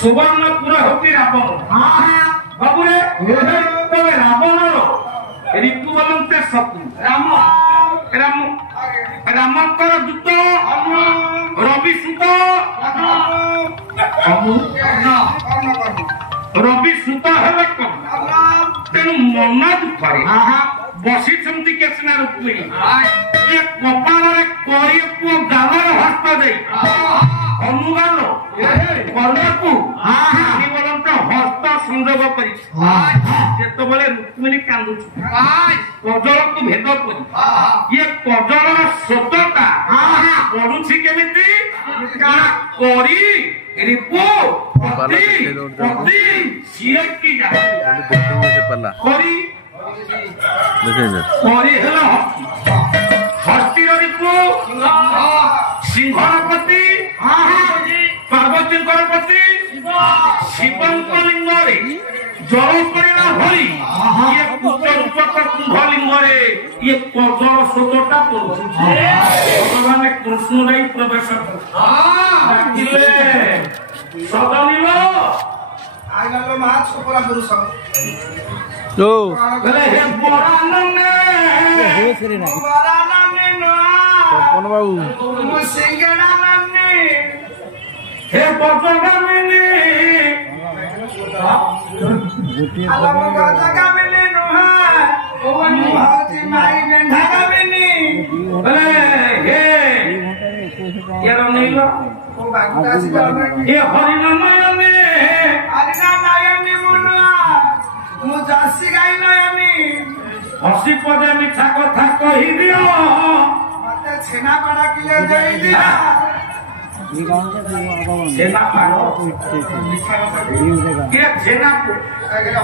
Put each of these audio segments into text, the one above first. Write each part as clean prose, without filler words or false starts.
सुवर्णपुर होती रावण बाबूरे तबे रावणर ऋतु बनते शत्रु राम राम रामकर दूत रवि सुत रवि सुत हेले तेणु मन दुखरे बसी केसना रुक्मिणी ये कपाल करी पुओ गालर हस्त दे अनुगाल कर्णकू हस्त संजोग कर रुक्मिणी कांदु कजल को भेद कर ये कजल सतता पड़ुछि केमिति करी रिपो पति पति सिए की जा करी करी हेला हस्ती रिपो सिंहपति पार्वती पति शिवंक लिंगरे जल पड़ा भरी ये रूपक कुंभ लिंगरे ये कजल स्रोतटा भगवान कृष्ण नहीं प्रवेश सदनील आइलो महा छोकरा पुरुष तो गले हे बरानने हे सरी नाही बरानने ना सपन बाबू सिंगड़ा नन्ने हे बजगामिनी आलम बजगामिनी नुहा ओवन भाती माई गंधागामिनी गले हे ये रनीला ओ बागदासी ये हरिनारायणी हरिनारायणी मुना मुजासी गाई नयनी हसी पदे मिठा कथा कहि दियो मते छेना बड़ा किले देई दिया छेना पारो के छेना को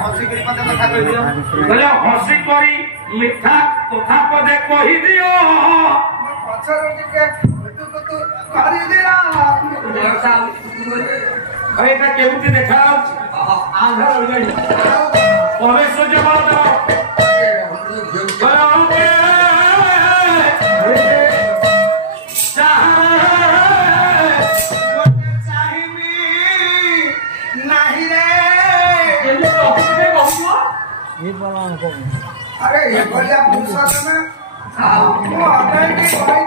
हसी के पदे कथा कहि दियो बोले हसी करी मिठा कथा पदे कहि दियो पछर टिके तू करि दिया एटा केउती देखा आंधा हो गई परेश जवाब दो अरे ये बढ़िया पूछा ना वो अगर की भाई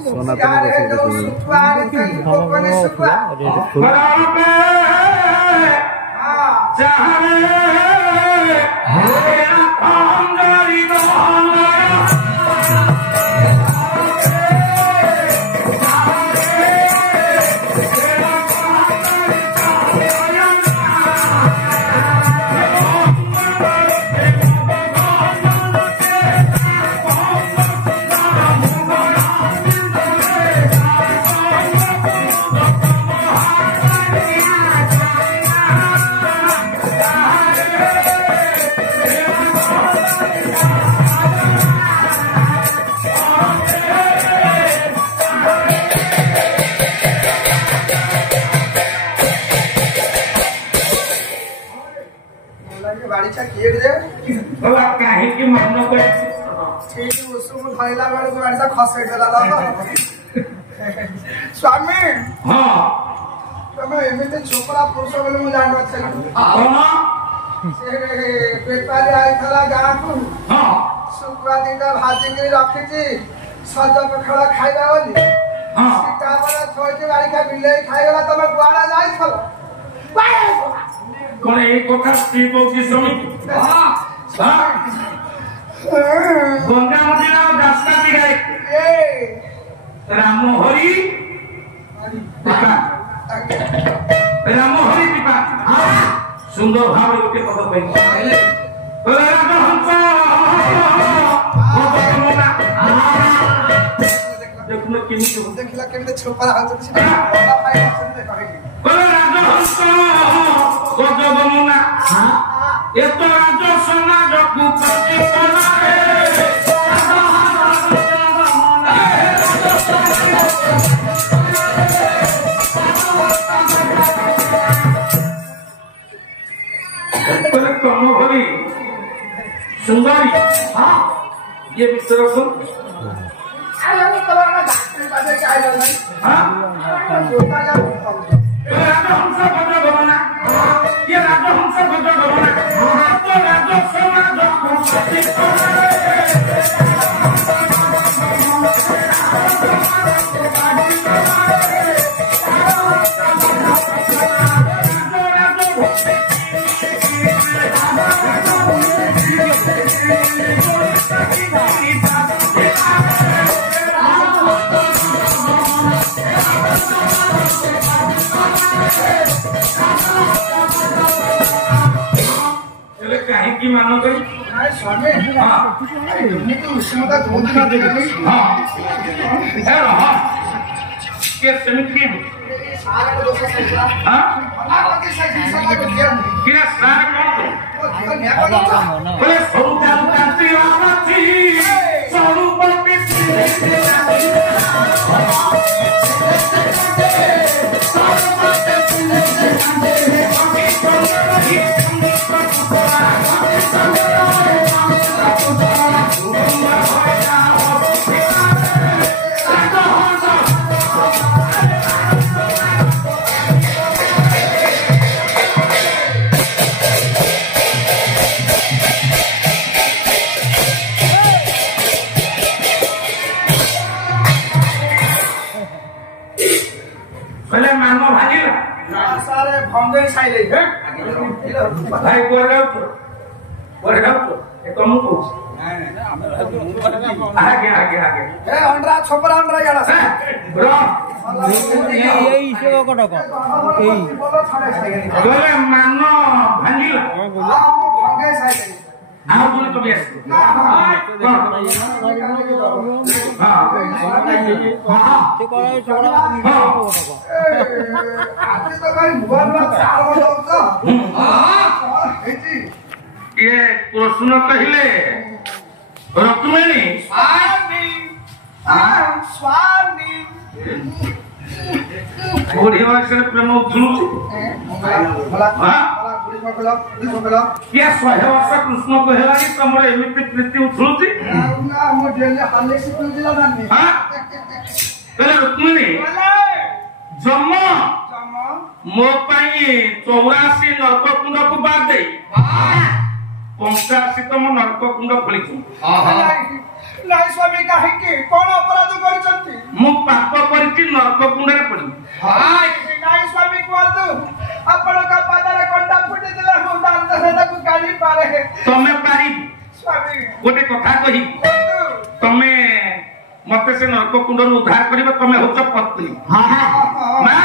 सोना पे जो सुपा के कोने सुपा बराबर हां चाहे मेरा अंगारी स्वामी हाँ तमे एमिते छोकरा पुरुष बोले मु जान छली पेपारी आई थला गां को हां सुकुआ दिना भाजी के रखी छी सज पखड़ा खाइबा बोली हां सीता वाला छोड़ के गाड़ी का बिल्ले खाइला तमे कुआड़ा जाई छल कोने एक कथा सी को की सुनी हां हां गंगा नदी ना रास्ता दिखाई ए राम हरि पिता राम हरि पिता सुंदर भाव के पद पे राजहंस देखो केनी देखला केने छोपरा हाथ से भाई राजहंस गजबमुना ए तो राज समाज को प्रतिपना सुंदरी हाँ ये मिस्टर सुन आया निकलना डॉक्टर पास के आया नहीं हाँ कहीं मानो गई स्वामी उष्णता बहुत भाई आगे आगे आगे अंडरा छोपरा अंडरा याडा मान भांगिला आओ बोले तो बेस ये प्रश्न कहले रत्मणी स्वामी बुढ़ी वयस प्रेम उठुलु क्या 100 वर्ष कृष्ण कहला कि तमर एमिति प्रीति उठुलु रत्मणी जम मो 84 नरककुंड को बाद दे 85 तम नरककुंड खोली नाई स्वामी कहीं कौन अपराध करछंती मु पाप करछि नरककुंड रे पड़ी नाई स्वामी कहतु आपण का पादरे कंडा फुटी दिला हम दांत को गाली पारे तमे पारी स्वामी गोटे कथा कहि तमे मते से नरककुंड रो उद्धार करिबा तमे होछ पत्नी ना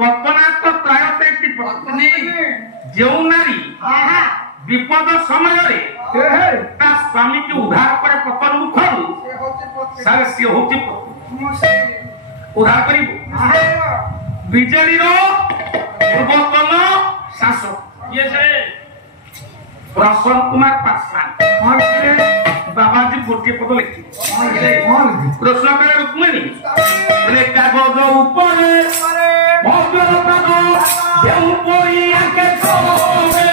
पत्ना तो प्रायते की पत्नी जो नारी विपद समय रे ता स्वामी के उद्धार करे पतन मुखरु सारे से होती उद्धार करिबो बिजेडी रो पूर्वतन शासक ये से प्रसन्न कुमार पासवान बाबाजी गोटे पद लिखि प्रश्न करे रुक्मिणी बोले कागज ऊपर भव्य पद देउ कोई आके सोवे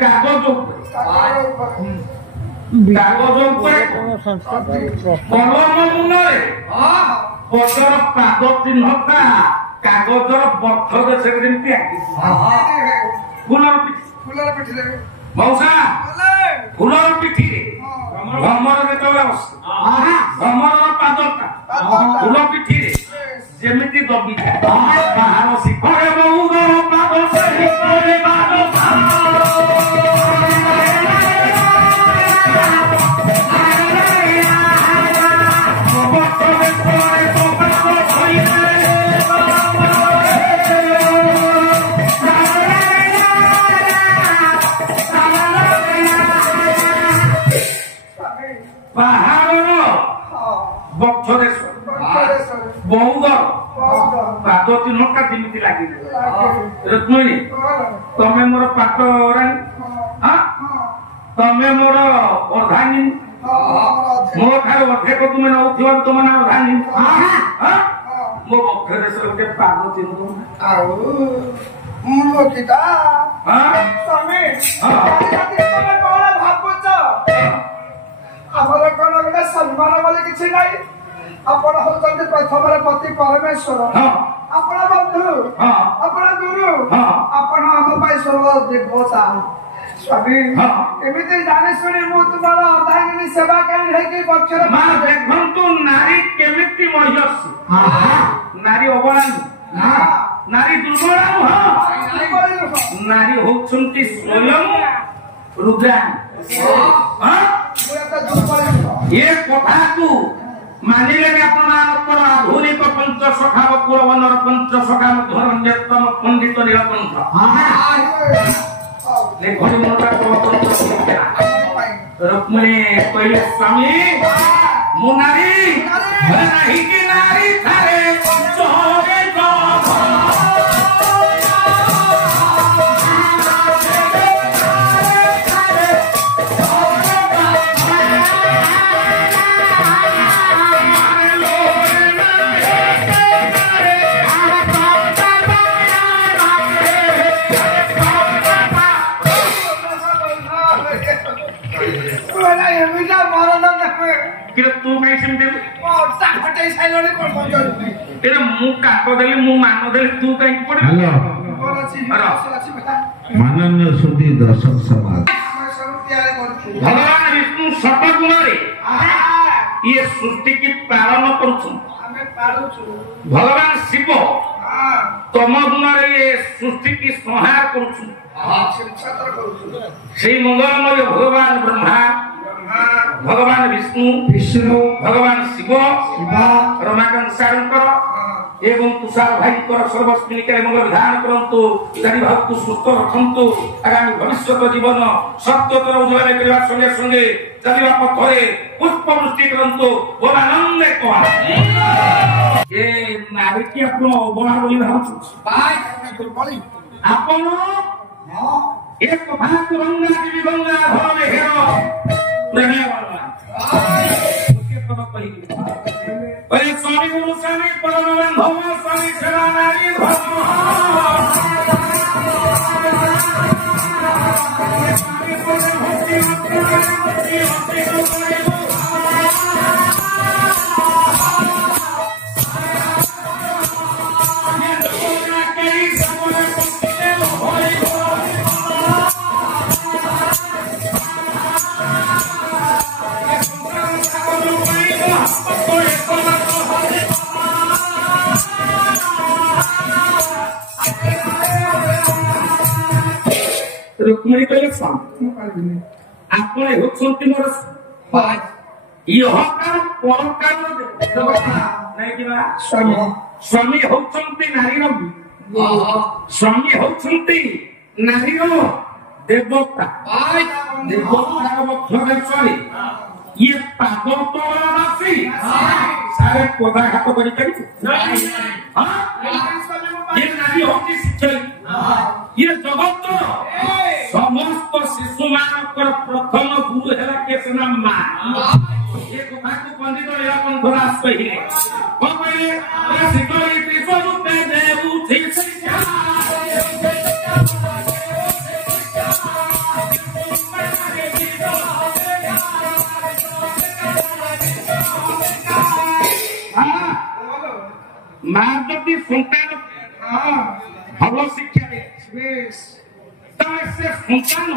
कागज कलम मुନରେ ପଦର ପାଦ ଚିହ୍ନଟା କାଗଜର ବଥ ଦେଶରେ ଯେମିତି ଫୁଲର ପିଠିରେ ମଉସା ଫୁଲର ପିଠିରେ ଭ୍ରମର ଯେତେବେଳେ ଭ୍ରମରର ପାଦଟା ଫୁଲ ପିଠିରେ ଯେମିତି ଦବିଥାଏ ବାହାର ଶିଖରେ ବହୁର ପାଦ ଶିଖରେ ପାଦ पाद चिन्हटा जमी लगे रुक्मिणी तमें मोर पाद तमें मोर अर्धांगी मो ठार अधिक तुम्हें नौ तुम ना अर्धांगी मो बक्ष देश गोटे पाद चिन्ह सम्मान କିଛି ନାହିଁ ଆପଣ ହଉଛନ୍ତି ପ୍ରଥମରେ ପତି ପରମେଶ୍ୱର ଆପଣ ବନ୍ଧୁ ଆପଣ ଗୁରୁ ଆପଣ ଆମ ପାଇଁ ସର୍ବ ଦେବତା ସ୍ୱାମୀ ଏମିତି ଜାଣି ଶୁଣି ମୁଁ ତୁମର ଅର୍ଦ୍ଧାଙ୍ଗିନୀ ସେବାକାରୀ ହେଇକି ପକ୍ଷରେ ଦେଖନ୍ତୁ ନାରୀ କେମିତି ମହିୟସୀ ନାରୀ ଅବଳା ନାରୀ ଦୁର୍ବଳ ନାରୀ ହଉଛନ୍ତି ସ୍ୱୟଂ ରୁଦ୍ରାଣୀ ଏ କଥାକୁ ମାନିଲେନି ଆପଣମାନଙ୍କର ଆଧୁନିକ ପଞ୍ଚସଖା ପୁରବନର ପଞ୍ଚସଖା ମଧ୍ୟର ଅନ୍ୟତମ ପଣ୍ଡିତ ନୀଳକଣ୍ଠ ରୁକ୍ମିଣୀ କହିଲେ ସ୍ୱାମୀ ମୁଁ ନାରୀ ନାହିଁ କି ନାରୀ ଥାରେ माननीय सुधी दर्शक समाज भगवान विष्णु सतगुण ये सृष्टि की पालन कर भगवान शिव तम गुण ये सृष्टि की संहार कर मंगलमय भगवान ब्रह्मा भगवान विष्णु भगवान शिव रमाकांत सारंकर एवं तुषार भाई सर्वस्मिनिका मंगल विधान करंतु जानी भाव सुस्थ रखंतु आगामी भविष्य जीवन सत्यतर उज्जवल करने संगे संगे चलवा पथरे पुष्पवृष्टि करंतु आनंद ये नारी की अपन अवहेला बोली भावुछु आपण एक भाग गंगा देवी गंगा घर में हेरो प्रेमे वाला अरे स्वामी गुरु स्वामी परम बंधु स्वामी सेवा नारी धर्म रुक्मिणी कहले आपने होती मोर स्वामी होती नारी स्वामी होती नारी देवता देवता ये पागल तोड़ासी सारे पदाघात कर ये नारी होती शिक्षा ये जगत समस्त शिशु मानकर प्रथम गुरु है केसना मां ये कथा को पंडित नीलकंठ दास कहिले कोन कहिले शिखरी त्रिस्वरूप देव थी शिक्षा मार्गती संतान भल शिक्षा से संतान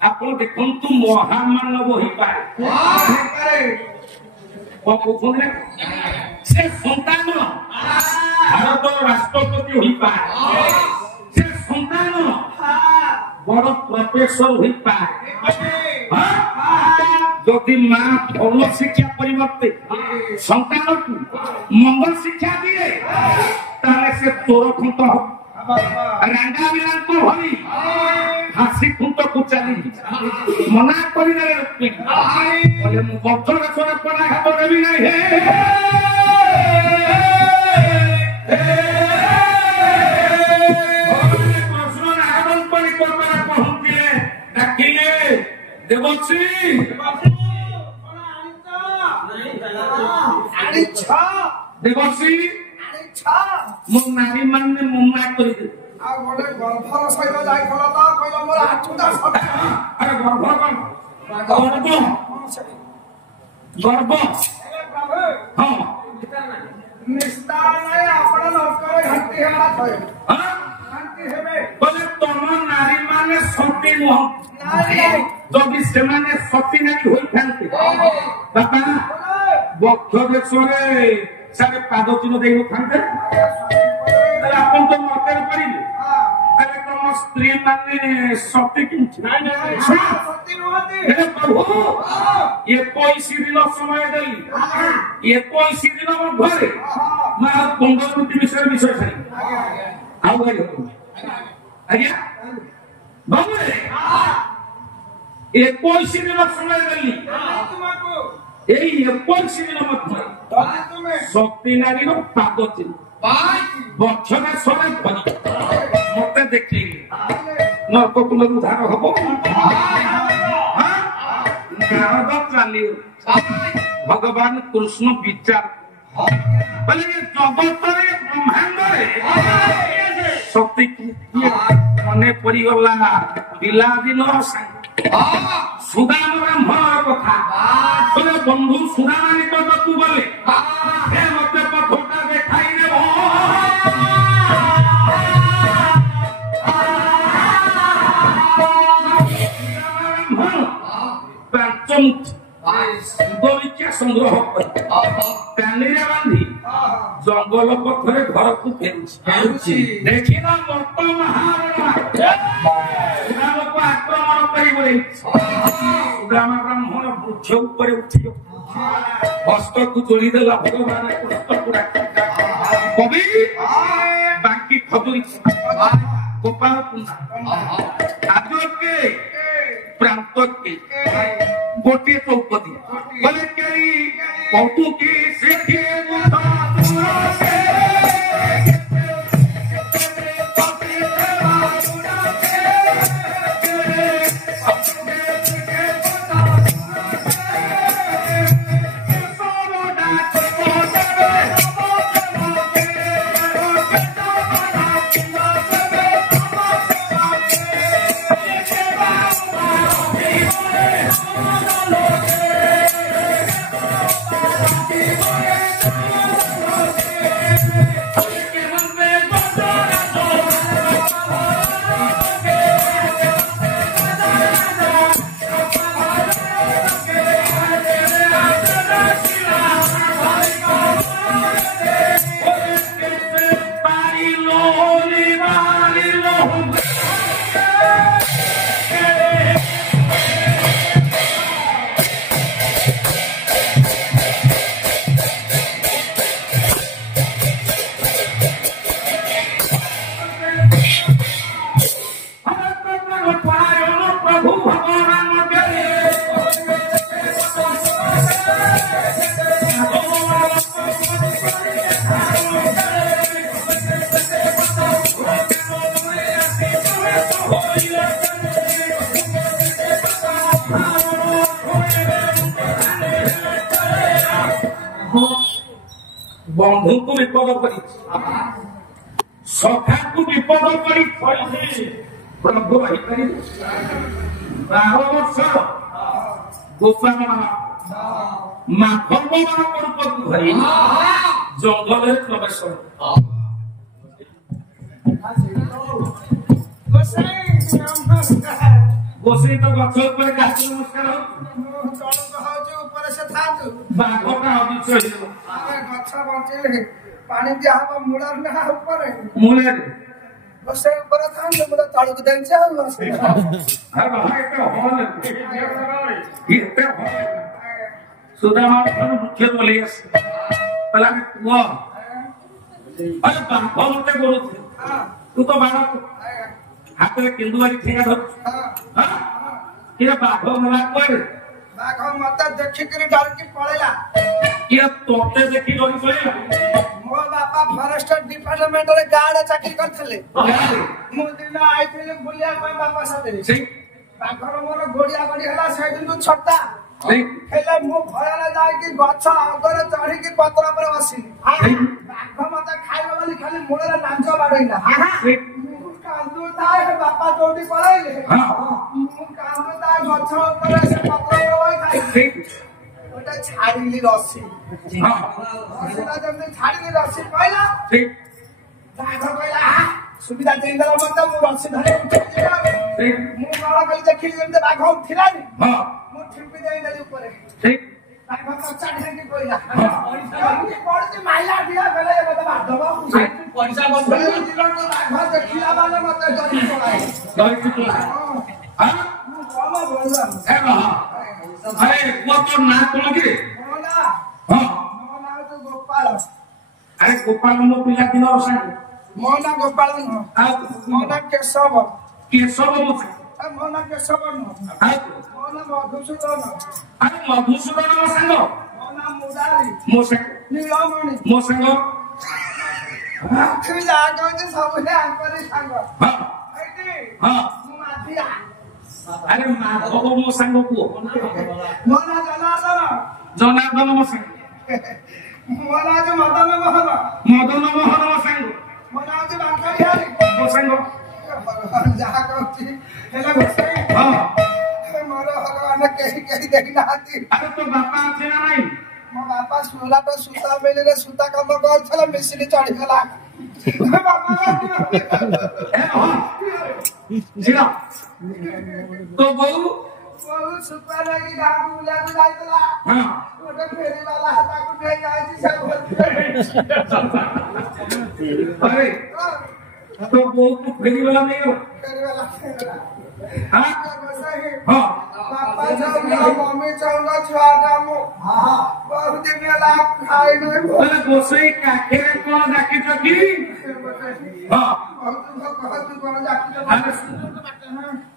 आप देखु महामानव हो पाए से संतान भारत राष्ट्रपति हो पाए से संतान बड़ प्रोफेसर हो पाए जदि मां भल शिक्षा परिवर्ते संतान को मंगल शिक्षा दिए ताले से तोर खुंट रांडा बिलान को भरी हासी खुंट को चली मना करी रे रुक्मिणी बोले मु बद्धर छोरा पड़ा हाथ देबी नहीं हे प्रश्न नागन परी कोतरा पहुंचले डाकिले देवश्री देवश्री मो नारी माने मना कर दे आ गोटे गर्भर सहित जाय खला त कहला मोर आठुटा अरे गर्भ कोन गर्भ ଗର୍ବ ହଁ ନିସ୍ତାର ନାହିଁ ଆପଣ ନର୍କରେ ଘାଣ୍ଟି ହେବା ଥୟ ଘାଣ୍ଟି ହେବେ ବୋଲେ ତମ ନାରୀ ମାନେ ସତୀ ନୁହଁ ଯଦି ସେମାନେ ସତୀ ନାରୀ ହୋଇଥାନ୍ତି ବାପା ବକ୍ଷ ଦେଶରେ ସାରେ ପାଦ ଚିହ୍ନ ଦେଇନଥାନ୍ତେ ତାହେଲେ ଆପଣ ତ ନର୍କରେ ପଡ଼ିବେ ତାହେଲେ ତମ ସ୍ତ୍ରୀ ମାନେ ସତୀ କେମିତି ସତୀ ନୁହନ୍ତି ପ୍ରଭୁ 21 ଦିନ ସମୟ ଦେଲି 21 ଦିନ ମଧ୍ୟରେ ମା କୁଣ୍ଡବତୀ ବିଷୟରେ ବିଷୟ ଛାଡ଼ି ଆଉ ଭାଇ ଆଜ୍ଞା ବାବୁରେ 21 ଦିନ ସମୟ ଦେଲି ଏଇ 21 ଦିନ ମଧ୍ୟରେ ଶକ୍ତି ନାରୀର ପାଦ ଚିହ୍ନ ବକ୍ଷରେ ସରେ ମତେ ଦେଖେଇଲେ ନର୍କ କୁଲରୁ ଉଦ୍ଧାର ହବ ନାରଦ ଚାଲିବ ଭଗବାନ କୃଷ୍ଣ ବିଚାର ବୋଲେ ଜଗତରେ ବ୍ରହ୍ମାଣ୍ଡରେ ଶକ୍ତି ମନେ ପଡିଗଲା ପିଲାଦିନ ସୁଦାମ ବ୍ରାହ୍ମଣର କଥା ବୋଲେ ବନ୍ଧୁ ସୁଦାମ ନିକଟକୁ ଗଲେ ମତେ ପଥଟା ଦେଖାଇ ଦେବ ପାଞ୍ଚ ସଂଗ୍ରହ କରି କାନିରେ ବାନ୍ଧି ଜଙ୍ଗଲ ପଥରେ ଘରକୁ ଫେରୁଛି ଦେଖିଲ ମତ ମହାରାଣକୁ ଆକ୍ରମଣ କରିବ ସୁଦାମ ବ୍ରାହ୍ମଣ ବୃକ୍ଷ ଉପରେ ଉଠିବ ହସ୍ତକୁ ଯୋଡ଼ିଦେଲା ଭଗବାନ କବି ବାଙ୍କି ଖଦୁରୀ ଗୋପାଳ ଆଦ୍ୟକେ ପ୍ରାନ୍ତକେ ଗୋଟିଏ ଚୌପଦୀ ବୋଲେ କେଳି କୌତୁକି ସେଠି ବନ୍ଧୁଙ୍କୁ ବିପଦ କରି ସଖାକୁ ବିପଦ କରି ପ୍ରଭୁ ରହିପାରିବେ 12 ବର୍ଷ ଗୋପାଳ ମାଧବ ରୂପକୁ ଧରି ଜଙ୍ଗଲରେ ପ୍ରବେଶ ଗୋସାଇ ତ ଗଛ ଉପରେ କାଶ ନମସ୍କାର ବାଘଟା ଅଦୃଶ୍ୟ ହେଇଯିବ ଗଛ ବଞ୍ଚିଲେ ପାଣି ଦିଆହବ ମୂଳରେ ନା ଉପରେ ମୂଳରେ ଗୋସାଇ ଉପରେ ଥାନ୍ତୁ ମୁଁ ତଳକୁ ଦେଇଛି ଆଉ ସୁଦାମା ମୁଖ୍ୟ ବୋଲି ଆସେ କହିଲା ପୁଅ ଆରେ ବାଘ ମତେ ଗୋଳୁଥିଲେ ତୁ ତ ବାଘ ହାତରେ କେନ୍ଦୁଆରି ଠେଙ୍ଗା ଧରୁଛୁ କିରେ ବାଘ ଗଲା କୁଆଡେ ବାଘ ମତେ ଦେଖିକିରି ଡରିକି ପଳେଇଲା କିଏ ତୋତେ ଦେଖି ଡରି ପଳେଇଲା ମୋ ବାପା ଫରେଷ୍ଟ ଡିପାର୍ଟମେଣ୍ଟରେ ଗାର୍ଡ ଚାକିରି କରିଥିଲେ ମୁଁ ଦିନ ଆଇଥିଲି ବୁଲିବା ପାଇଁ ବାପା ସାଥିରେ ବାଘର ମୋର ଗୋଡିଆ ଗଡି ହେଲା ସେଇଦିନୁ ଛଟା ହେଲେ ମୁଁ ଭୟରେ ଯାଇକି ଗଛ ଅଗରେ ଚଢିକି ପତ୍ର ଉପରେ ବସିଲି ବାଘ ମତେ ଖାଇବ ବୋଲି ଖାଲି ମୂଳରେ ଲାଞ୍ଚ ବାଡେଇଲା କାନ୍ଦୁଥାଏ ବାପା ଯୋଉଠି ପଳେଇଲେ ମୁଁ କାନ୍ଦୁଥାଏ ଗଛ ଉପରେ ସେ ପତ୍ର ଉପରେ ବସିଥାଏ ଗୋଟେ ଛାଡ଼ିଲି ରସି ସେଟା ଯେମିତି ଛାଡ଼ିଲି ରସି କହିଲା ବାଘ କହିଲା ସୁବିଧା ଦେଇଦେଲା ମତେ ମୁଁ ରସି ଧରି ମୁଁ କଣ କଲି ଦେଖିଲି ଯେମିତି ବାଘ ଉଠିଲାନି ମୁଁ ଠିପି ଦେଇଦେଲି ଉପରେ ବାଘ କଚା ଢେଙ୍କି କହିଲା ପଡୁଛି ମାଇଲା ଦିଆ ଗଲେ ମତେ ମାରିଦବ ପଇସା ବାଘ ଦେଖିଲା ମାନେ ମତେ ଧରି ପଳାଏ ମୁଁ କମ ବୋଲୁଆ अरे वो तो ना कौन के मोना हां मोना तो गोपाल अरे गोपाल मो पिला दिन और संग मोना गोपाल न मोना केशव मो मोना केशव न मोना मधुसूदन अरे मधुसूदन मो संग मोना मुरारी मो संग नीलमणि मो संग तू जागो जे सबले आंकरी संग हां एटी हां मु माथिया अरे माधव मो संग को मोना जनार्दन मो संग मोना जो मदन मोहन मो संग मोना जो बांकरियारी मो संग जहा कहती हेला बसे हां मोर भगवान कहीं कहीं देखना आती अरे तो बापा আছে না নাই मो बापा सुला तो सुता मिले सुता काम करथला मिसिनी चढ़ी गला बापा ए हां जिरा तो बहु सुपर लगी गांव बुला बुलाइतला हां ओटे फेरी वाला ताकू नहीं आईची सब अरे तो बहु को फेरी वाला नहीं हो फेरी वाला हां सही हां पापा जाऊंगा मम्मी जाऊंगा छुआटा मो हां बहुत दिन ला खाई नहीं अरे गोसई काखेरे कोन जाकी चकी हां बहुत कोन जाकी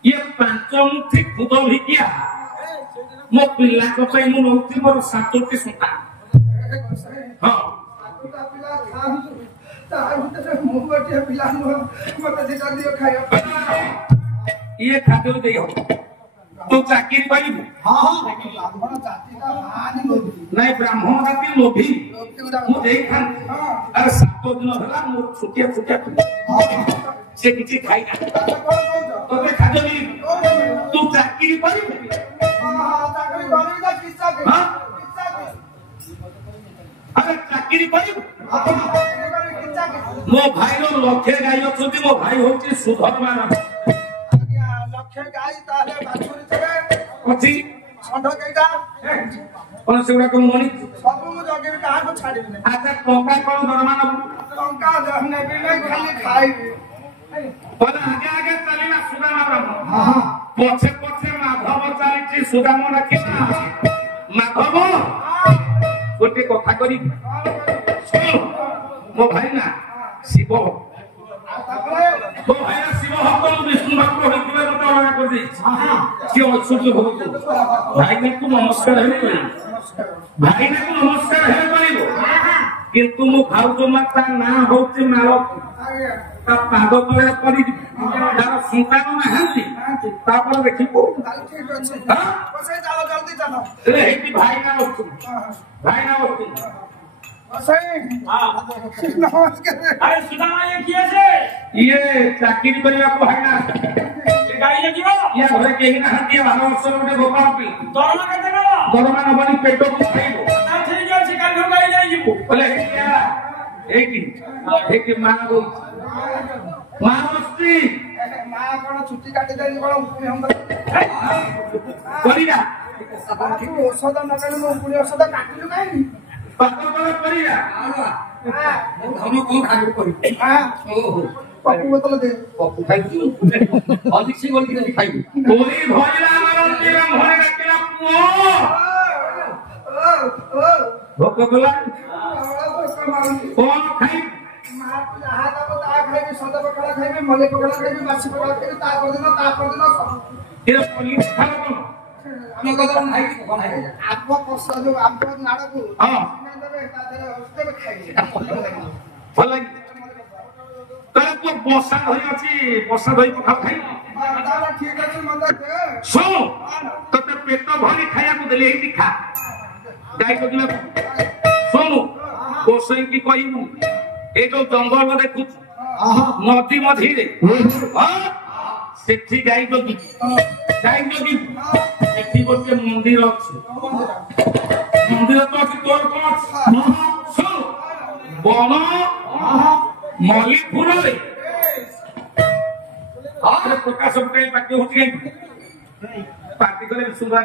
ये पंचमुखी खुद ही किया मो पिला को पे मु नौती मोर सातोटी सुता हां सातोटा पिला खाऊ तार भीतर मु बटे पिला मते दिटा दियो खाया ये खाते दे हो तो चाकरी पाइबू हां ब्राह्मण जाति का हानि लोभी नहीं ब्राह्मण जाति लोभी मु देख खान अरे सातो दिन होला मो छुटिया से किछि खाई ना तो ते खाते दी तू चाकरी पाइबू हां चाकरी बनी ना किस्सा के हां किस्सा के अरे चाकरी पाइबू किस्सा के मो भाई रो लखे गाई अछती मो भाई होची सुधर मारा लक्ष्य गाई ताले बाछुरी थरे अछि छंड केटा कोन सेउडा को मनी सब मु जगे कहा को छाड़ी ने अच्छा टोका कोन दरमा न लंका जहने भी नहीं खाली खाई बोले आगे चली ना सुदाम हां हां पछे माधव चालीची सुदाम रखिना माधव गोटे कथा करी मो भाई ना शिव तो भाई शिव भक्त विष्णु भक्त होइतिबे मते अलगा कर दे कि अछुत भक्त भाई को नमस्कार है करी भाई को नमस्कार है करिबो किंतु मो भाउज माता ना होती मारो ता पाद तले करी तार संतान नाहंती तापर देखिबो ठीक अछि हां पछे चलो जल्दी चलो रे हेती भाई ना वस्तु सही हां नमस्कार अरे सुदामा ये किए से ये चाकरी करिया को है ना ये गाड़ी लगिबो ये घरे केही ना हतिया 12 वर्ष गोटे गोपाल पी दरमा केते न दरमा नबनी पेटो को खाइबो ना ठीक अछि काल गाड़ी ले जिबो बोले एक मां मस्ती मां कोन छुट्टी काटी देली कोन हम करिया औषध न करी मु पुणी औषध काटिलु काई पाकर करिया हां हम को खाइबो करी हां ओहो पप्पू बोतल दे पप्पू खाइबो अधिक से बोल के खाइबो ओरी भइला मारंती राम घरे डाकिला पुओ भोक गला कौन खाई मां जहा तब ता खाइबे सदा पकड़ा खाइबे मले पकड़ा खाइबे बासी पकड़ा खाइबे ता पर दिन ये पुलिस खाना कोन हम कदम नहीं कोन है आपको कोसा जो आपको नाड़को हां देबे ता देबे उसके खाइबे भल तार को बसा धरी अछि बसा धरी को खाई दादा ठीक अछि मत दे सो तते पेट भरी खाया को देले एही खा गाय को दिला सोनु कोसई की कहिबू ए जो जंगल देखु नदी मझिरे हां सेठी गाय को दी सेठी गोटे मंदिर अछि বন মল্লি ফুলরে প্রকাশ পার্টি হচ্ছে পার্টি করে সুন্দর